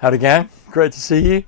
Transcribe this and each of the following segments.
Howdy gang, great to see you.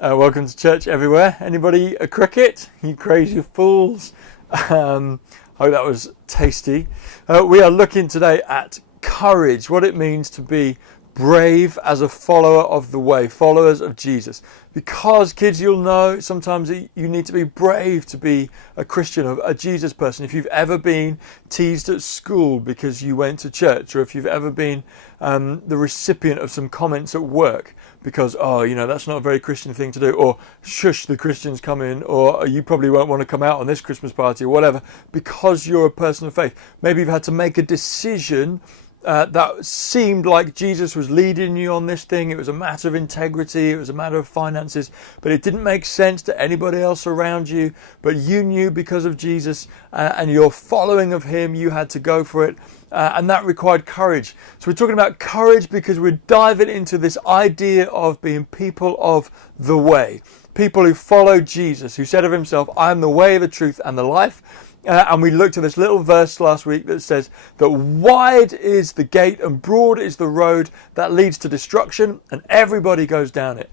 Welcome to Church Everywhere. Anybody a cricket? You crazy fools. Hope that was tasty. We are looking today at courage, what it means to be brave as a follower of the way, followers of Jesus. Because kids, you'll know sometimes you need to be brave to be a Christian, a Jesus person. If you've ever been teased at school because you went to church, or if you've ever been the recipient of some comments at work because, that's not a very Christian thing to do, or shush, the Christians come in, or you probably won't want to come out on this Christmas party, or whatever, because you're a person of faith. Maybe you've had to make a decision that seemed like Jesus was leading you on this thing. It was a matter of integrity, it was a matter of finances, but it didn't make sense to anybody else around you. But you knew because of Jesus and your following of him, you had to go for it. And that required courage. So we're talking about courage because we're diving into this idea of being people of the way. People who follow Jesus, who said of himself, I am the way, the truth, and the life. And we looked at this little verse last week that says that wide is the gate and broad is the road that leads to destruction, and everybody goes down it.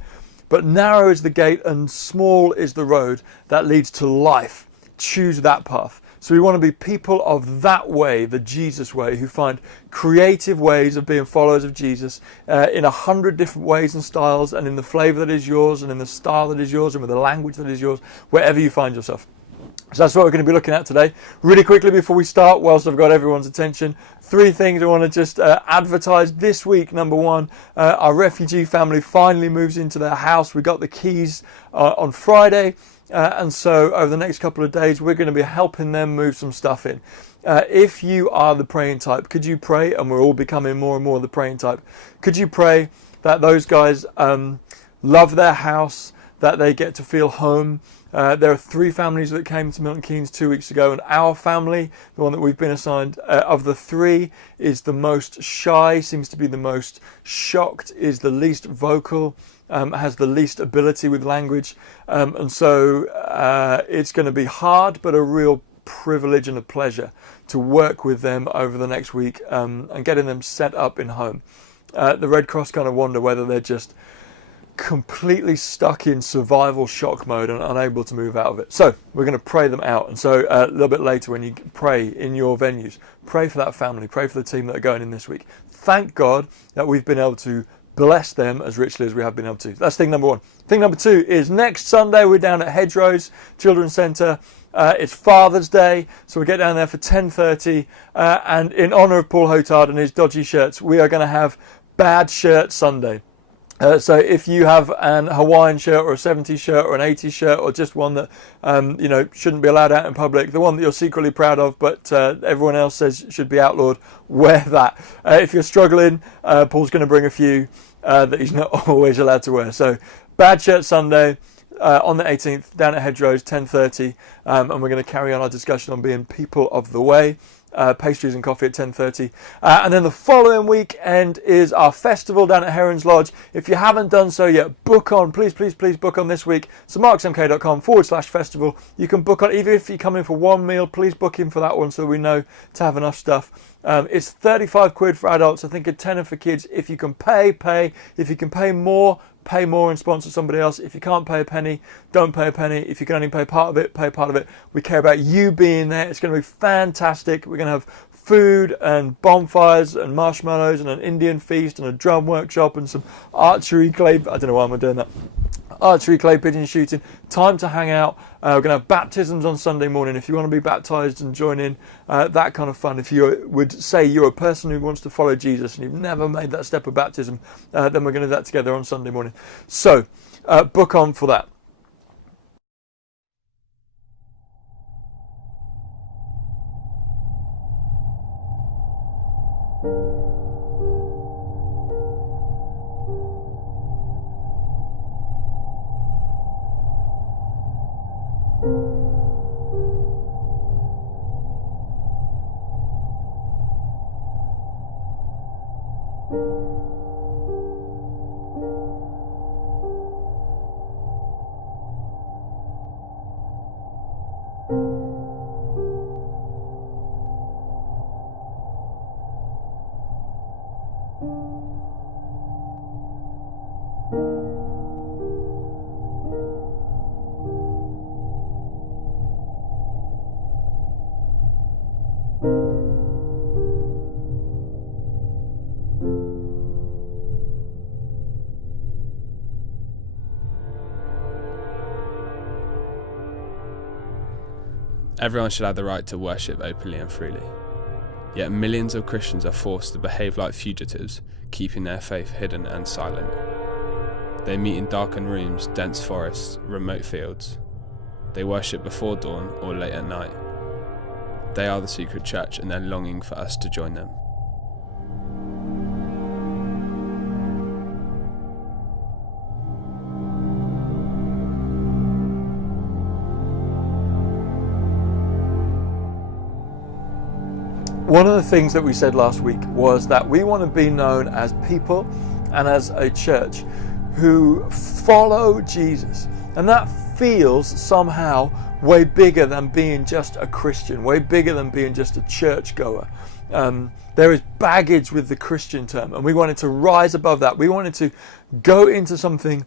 But narrow is the gate and small is the road that leads to life. Choose that path. So we want to be people of that way, the Jesus way, who find creative ways of being followers of Jesus in 100 different ways and styles, and in the flavour that is yours, and in the style that is yours, and with the language that is yours, wherever you find yourself. So that's what we're going to be looking at today. Really quickly before we start, whilst I've got everyone's attention, 3 things I want to just advertise this week. Number 1, our refugee family finally moves into their house. We got the keys on Friday, and so over the next couple of days we're going to be helping them move some stuff in. If you are the praying type, could you pray, and we're all becoming more and more the praying type, could you pray that those guys love their house, that they get to feel home? There are 3 families that came to Milton Keynes 2 weeks ago, and our family, the one that we've been assigned, of the 3 is the most shy, seems to be the most shocked, is the least vocal, has the least ability with language, and so it's going to be hard, but a real privilege and a pleasure to work with them over the next week and getting them set up in home. The Red Cross kind of wonder whether they're just completely stuck in survival shock mode and unable to move out of it. So we're going to pray them out. And so a little bit later, when you pray in your venues, pray for that family, pray for the team that are going in this week. Thank God that we've been able to bless them as richly as we have been able to. That's thing number 1. Thing number 2 is next Sunday we're down at Hedgerows Children's Centre. It's Father's Day, so we get down there for 10:30, and in honour of Paul Hotard and his dodgy shirts, we are going to have Bad Shirt Sunday. So if you have an Hawaiian shirt or a 70s shirt or an 80s shirt, or just one that shouldn't be allowed out in public, the one that you're secretly proud of but everyone else says should be outlawed, wear that. If you're struggling, Paul's going to bring a few that he's not always allowed to wear. So Bad Shirt Sunday on the 18th down at Hedgerows, 10:30, and we're going to carry on our discussion on being people of the way. Pastries and coffee at 10:30, and then the following weekend is our festival down at Heron's Lodge. If you haven't done so yet, book on, please book on this week. So marksmk.com/festival. You can book on, even if you come in for one meal, please book in for that one so that we know to have enough stuff. It's 35 quid for adults, I think a tenner for kids. If you can pay. If you can pay more and sponsor somebody else. If you can't pay a penny, don't pay a penny. If you can only pay part of it, pay part of it. We care about you being there. It's going to be fantastic. We're going to have food and bonfires and marshmallows and an Indian feast and a drum workshop and some archery clay. I don't know why I'm doing that. Archery, clay pigeon shooting, time to hang out. We're going to have baptisms on Sunday morning. If you want to be baptised and join in, that kind of fun. If you would say you're a person who wants to follow Jesus and you've never made that step of baptism, then we're going to do that together on Sunday morning. So book on for that. Everyone should have the right to worship openly and freely. Yet millions of Christians are forced to behave like fugitives, keeping their faith hidden and silent. They meet in darkened rooms, dense forests, remote fields. They worship before dawn or late at night. They are the secret church, and they're longing for us to join them. One of the things that we said last week was that we want to be known as people and as a church who follow Jesus. And that feels somehow way bigger than being just a Christian, way bigger than being just a churchgoer. There is baggage with the Christian term, and we wanted to rise above that. We wanted to go into something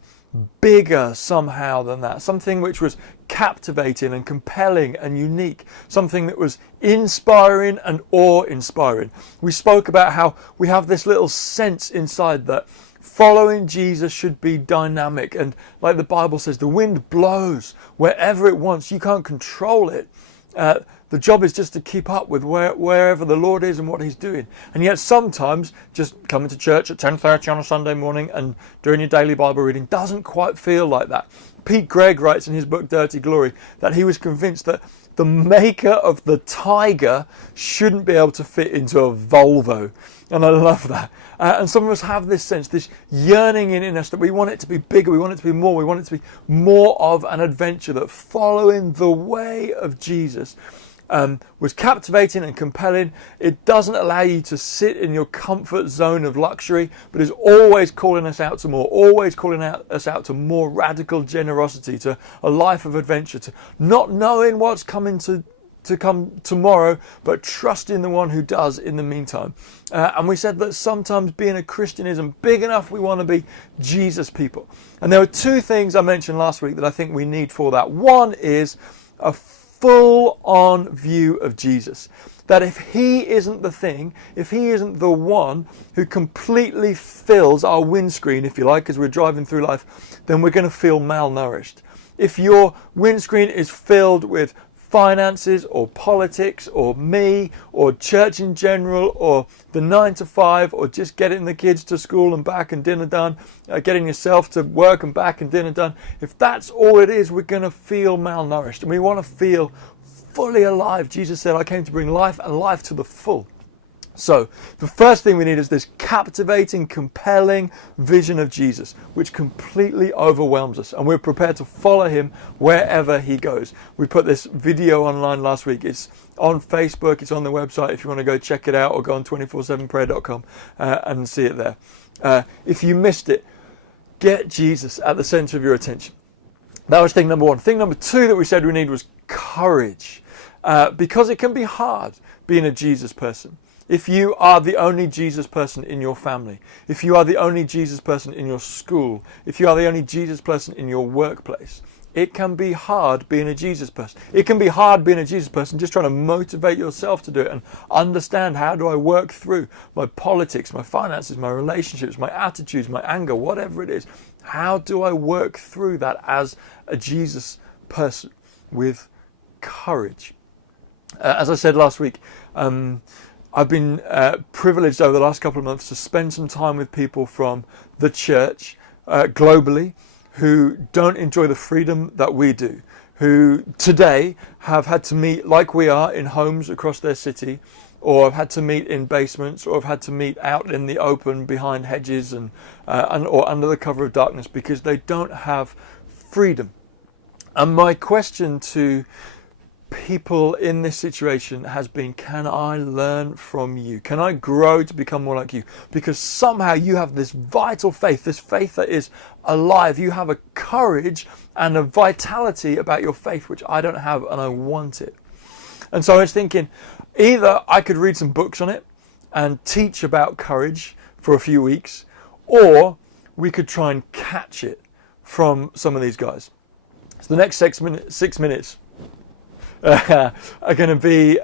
bigger somehow than that, something which was captivating and compelling and unique, something that was inspiring and awe-inspiring. We spoke about how we have this little sense inside that following Jesus should be dynamic, and like the Bible says, the wind blows wherever it wants. You can't control it. The job is just to keep up with wherever the Lord is and what he's doing. And yet sometimes just coming to church at 10:30 on a Sunday morning and doing your daily Bible reading doesn't quite feel like that. Pete Greig writes in his book Dirty Glory that he was convinced that the maker of the Tiger shouldn't be able to fit into a Volvo. And I love that. And some of us have this sense, this yearning in us that we want it to be bigger, we want it to be more, we want it to be more of an adventure, that following the way of Jesus was captivating and compelling. It doesn't allow you to sit in your comfort zone of luxury, but is always calling us out to more, always calling us out to more radical generosity, to a life of adventure, to not knowing what's coming to come tomorrow, but trusting the one who does in the meantime. And we said that sometimes being a Christian isn't big enough. We want to be Jesus people. And there were two things I mentioned last week that I think we need for that. One is a full-on view of Jesus. That if he isn't the thing, if he isn't the one who completely fills our windscreen, if you like, as we're driving through life, then we're going to feel malnourished. If your windscreen is filled with finances or politics or me or church in general or the 9 to 5 or just getting the kids to school and back and dinner done, getting yourself to work and back and dinner done, if that's all it is, we're going to feel malnourished, and we want to feel fully alive. Jesus said, I came to bring life and life to the full. So the first thing we need is this captivating, compelling vision of Jesus, which completely overwhelms us, and we're prepared to follow him wherever he goes. We put this video online last week. It's on Facebook, it's on the website if you want to go check it out, or go on 247prayer.com and see it there. If you missed it, get Jesus at the center of your attention. That was thing number one. Thing number two that we said we need was courage, because it can be hard being a Jesus person. If you are the only Jesus person in your family, if you are the only Jesus person in your school, if you are the only Jesus person in your workplace, it can be hard being a Jesus person. It can be hard being a Jesus person just trying to motivate yourself to do it and understand, how do I work through my politics, my finances, my relationships, my attitudes, my anger, whatever it is. How do I work through that as a Jesus person with courage? As I said last week, I've been privileged over the last couple of months to spend some time with people from the church globally who don't enjoy the freedom that we do, who today have had to meet like we are in homes across their city, or have had to meet in basements, or have had to meet out in the open behind hedges and or under the cover of darkness, because they don't have freedom. And my question to people in this situation has been, can I learn from you? Can I grow to become more like you? Because somehow you have this vital faith, this faith that is alive. You have a courage and a vitality about your faith which I don't have, and I want it. And so I was thinking, either I could read some books on it and teach about courage for a few weeks, or we could try and catch it from some of these guys. So the next 6 minutes are going to be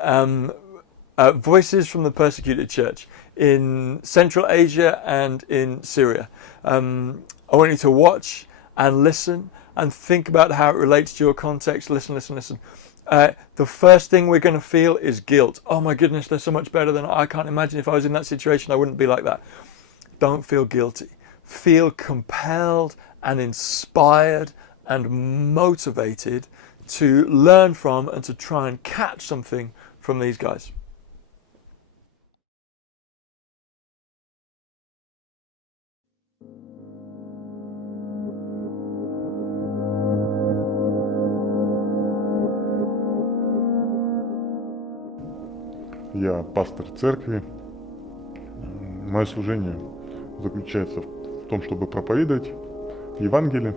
voices from the persecuted church in Central Asia and in Syria. I want you to watch and listen and think about how it relates to your context. Listen. the first thing we're going to feel is guilt. Oh my goodness, they're so much better than I can't imagine if I was in that situation, I wouldn't be like that. Don't feel guilty. Feel compelled and inspired and motivated to learn from and to try and catch something from these guys. Я пастор церкви. Мое служение заключается в том, чтобы проповедовать Евангелие.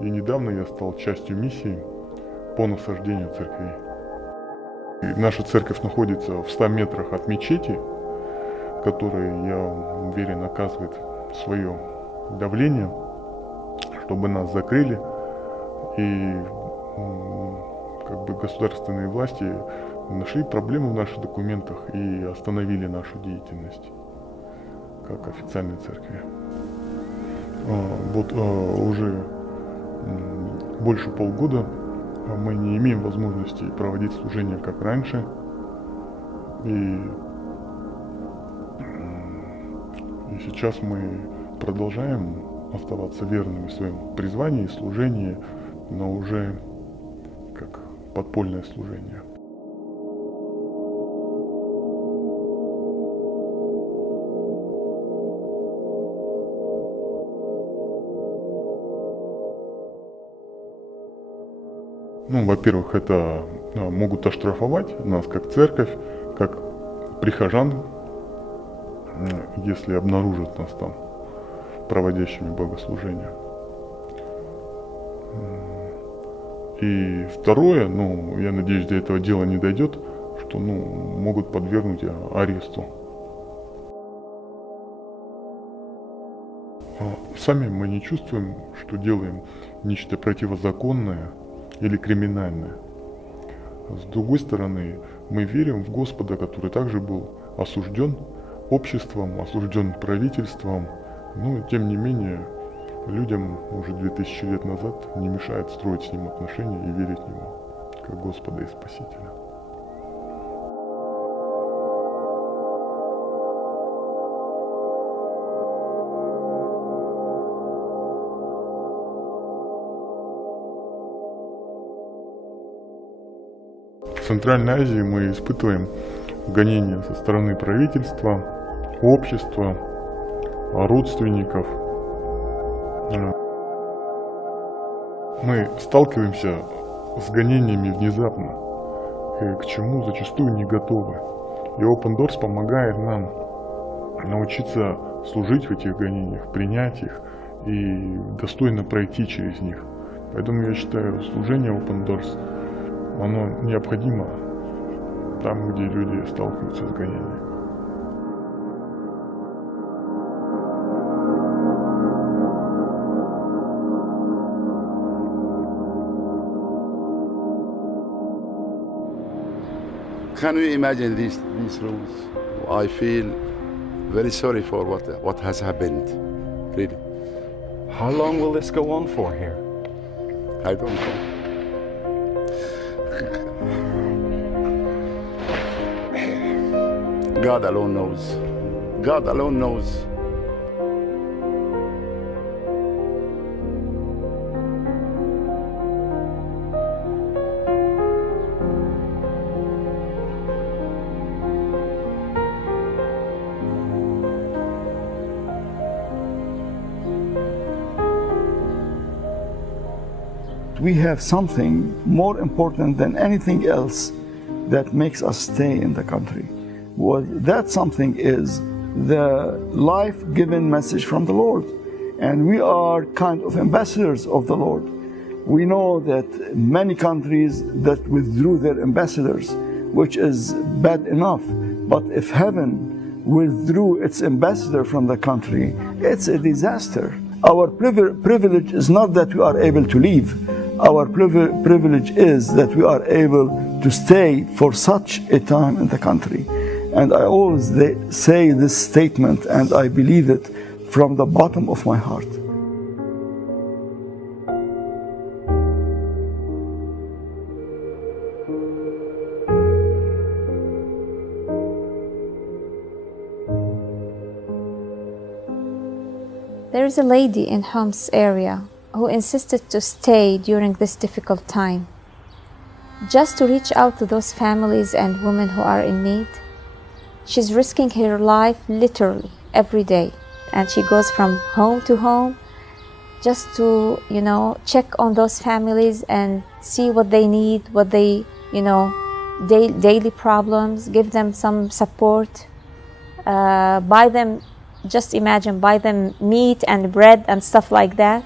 И недавно я стал частью миссии по насаждению церквей. И наша церковь находится в 100 метрах от мечети, которая, я уверен, оказывает свое давление, чтобы нас закрыли. И государственные власти нашли проблемы в наших документах и остановили нашу деятельность как официальной церкви. Уже больше полгода мы не имеем возможности проводить служение как раньше. И сейчас мы продолжаем оставаться верными в своем призвании и служении, но уже как подпольное служение. Во-первых, это могут оштрафовать нас как церковь, как прихожан, если обнаружат нас там проводящими богослужения. И второе, я надеюсь, до этого дела не дойдет, что могут подвергнуть аресту. Сами мы не чувствуем, что делаем нечто противозаконное или криминальное. С другой стороны, мы верим в Господа, который также был осужден обществом, осужден правительством, но тем не менее людям уже 2000 лет назад не мешает строить с Ним отношения и верить в Него как Господа и Спасителя. В Центральной Азии мы испытываем гонения со стороны правительства, общества, родственников. Мы сталкиваемся с гонениями внезапно, к чему зачастую не готовы. И Open Doors помогает нам научиться служить в этих гонениях, принять их и достойно пройти через них. Поэтому я считаю, служение Open Doors, оно необходимо там, где люди сталкиваются с гонениями. Can you imagine these rooms? I feel very sorry for what has happened, really. How long will this go on for here? I don't know. God alone knows. God alone knows. We have something more important than anything else that makes us stay in the country. Well, that something is the life-given message from the Lord. And we are kind of ambassadors of the Lord. We know that many countries that withdrew their ambassadors, which is bad enough. But if heaven withdrew its ambassador from the country, it's a disaster. Our privilege is not that we are able to leave. Our privilege is that we are able to stay for such a time in the country. And I always say this statement, and I believe it from the bottom of my heart. There is a lady in Homs area who insisted to stay during this difficult time, just to reach out to those families and women who are in need. She's risking her life literally every day, and she goes from home to home just to, check on those families and see what they need, what they, daily problems, give them some support, buy them meat and bread and stuff like that.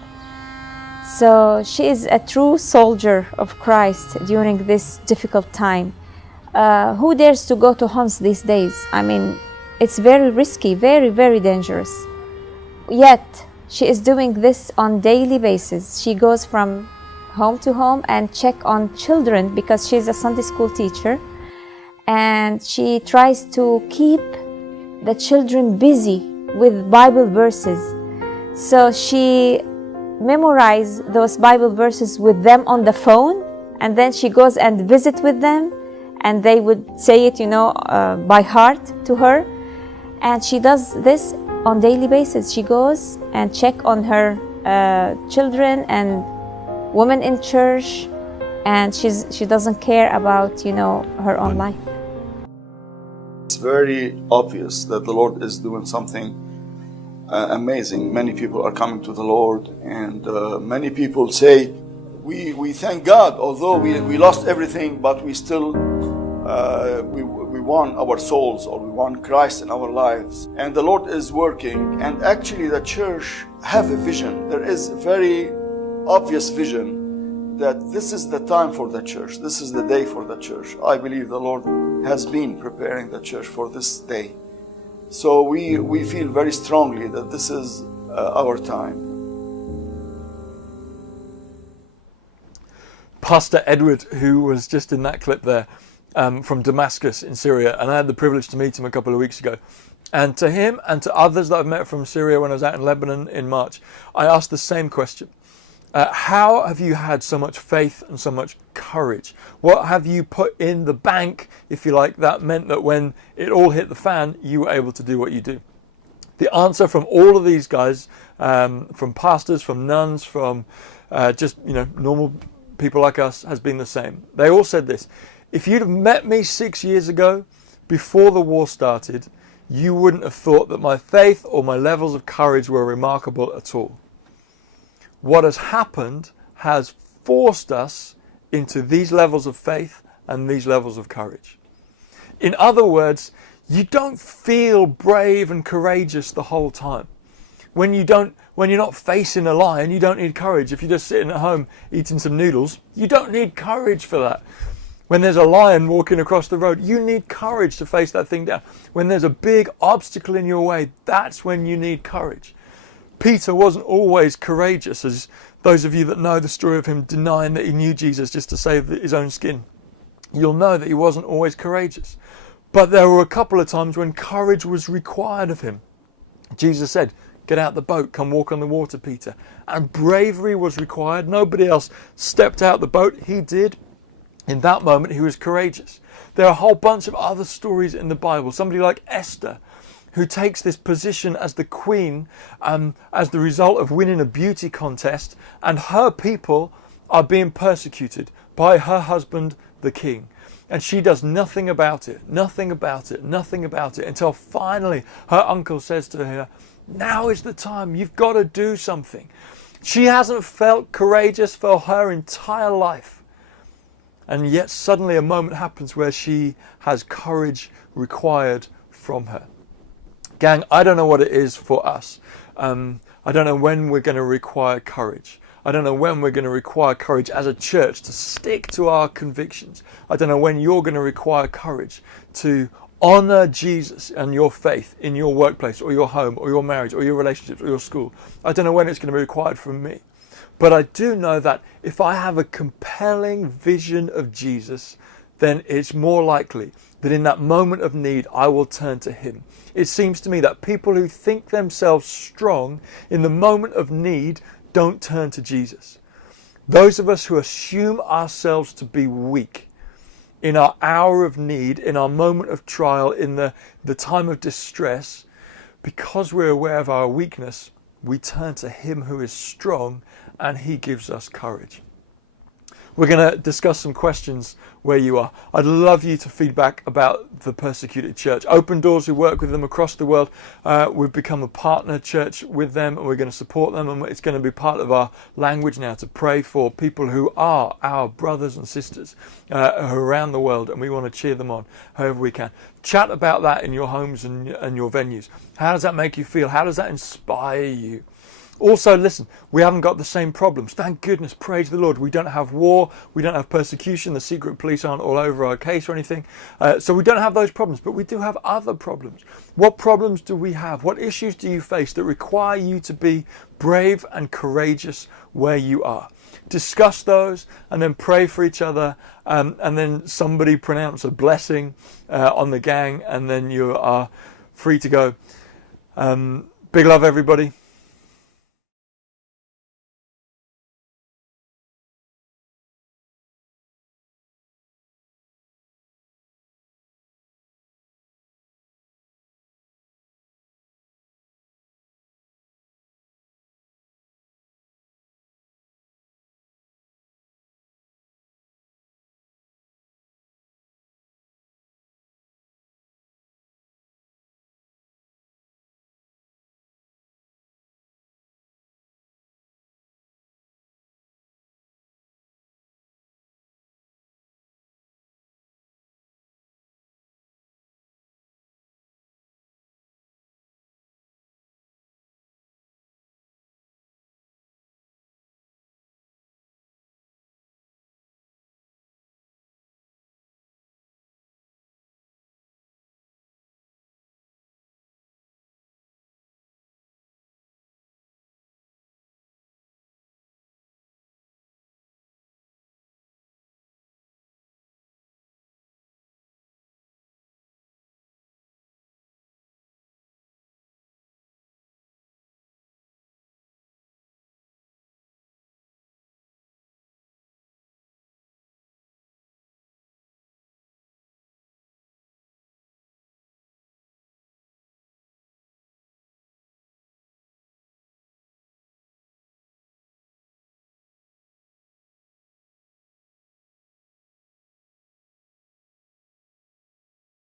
So she is a true soldier of Christ during this difficult time. Who dares to go to Homs these days? I mean, it's very risky, very, very dangerous. Yet, she is doing this on daily basis. She goes from home to home and check on children because she's a Sunday school teacher. And she tries to keep the children busy with Bible verses. So she memorizes those Bible verses with them on the phone, and then she goes and visit with them, and they would say it, by heart to her. And she does this on daily basis. She goes and check on her children and women in church, and she doesn't care about, her own life. It's very obvious that the Lord is doing something amazing. Many people are coming to the Lord, and many people say, we thank God, although we lost everything, but we still we won our souls, or we won Christ in our lives. And the Lord is working, and actually the church have a vision. There is a very obvious vision that this is the time for the church. This is the day for the church. I believe the Lord has been preparing the church for this day. So we feel very strongly that this is our time. Pastor Edward, who was just in that clip there, from Damascus in Syria, and I had the privilege to meet him a couple of weeks ago. And to him and to others that I've met from Syria when I was out in Lebanon in March, I asked the same question. How have you had so much faith and so much courage? What have you put in the bank, if you like, that meant that when it all hit the fan, you were able to do what you do? The answer from all of these guys, from pastors, from nuns, from just normal people like us, has been the same. They all said this: if you'd have met me 6 years ago, before the war started, you wouldn't have thought that my faith or my levels of courage were remarkable at all. What has happened has forced us into these levels of faith and these levels of courage. In other words, you don't feel brave and courageous the whole time. When you're not facing a lion, you don't need courage. If you're just sitting at home eating some noodles, you don't need courage for that. When there's a lion walking across the road, you need courage to face that thing down. When there's a big obstacle in your way, that's when you need courage. Peter wasn't always courageous, as those of you that know the story of him denying that he knew Jesus just to save his own skin, you'll know that he wasn't always courageous. But there were a couple of times when courage was required of him. Jesus said, "Get out the boat, come walk on the water, Peter." And bravery was required. Nobody else stepped out the boat. He did. In that moment, he was courageous. There are a whole bunch of other stories in the Bible. Somebody like Esther, who takes this position as the queen as the result of winning a beauty contest, and her people are being persecuted by her husband, the king. And she does nothing about it, until finally her uncle says to her, "Now is the time, you've got to do something." She hasn't felt courageous for her entire life. And yet suddenly a moment happens where she has courage required from her. Gang, I don't know what it is for us. I don't know when we're going to require courage. I don't know when we're going to require courage as a church to stick to our convictions. I don't know when you're going to require courage to honor Jesus and your faith in your workplace or your home or your marriage or your relationships or your school. I don't know when it's going to be required from me. But I do know that if I have a compelling vision of Jesus, then it's more likely that in that moment of need, I will turn to him. It seems to me that people who think themselves strong in the moment of need don't turn to Jesus. Those of us who assume ourselves to be weak in our hour of need, in our moment of trial, in the time of distress, because we're aware of our weakness, we turn to him who is strong, and he gives us courage. We're going to discuss some questions where you are. I'd love you to feedback about the persecuted church. Open Doors, we work with them across the world. We've become a partner church with them, and we're going to support them, and it's going to be part of our language now to pray for people who are our brothers and sisters around the world, and we want to cheer them on however we can. Chat about that in your homes and your venues. How does that make you feel? How does that inspire you? Also, listen, we haven't got the same problems. Thank goodness, praise the Lord. We don't have war, we don't have persecution, the secret police aren't all over our case or anything. So we don't have those problems, but we do have other problems. What problems do we have? What issues do you face that require you to be brave and courageous where you are? Discuss those and then pray for each other, and then somebody pronounce a blessing on the gang, and then you are free to go. Big love, everybody.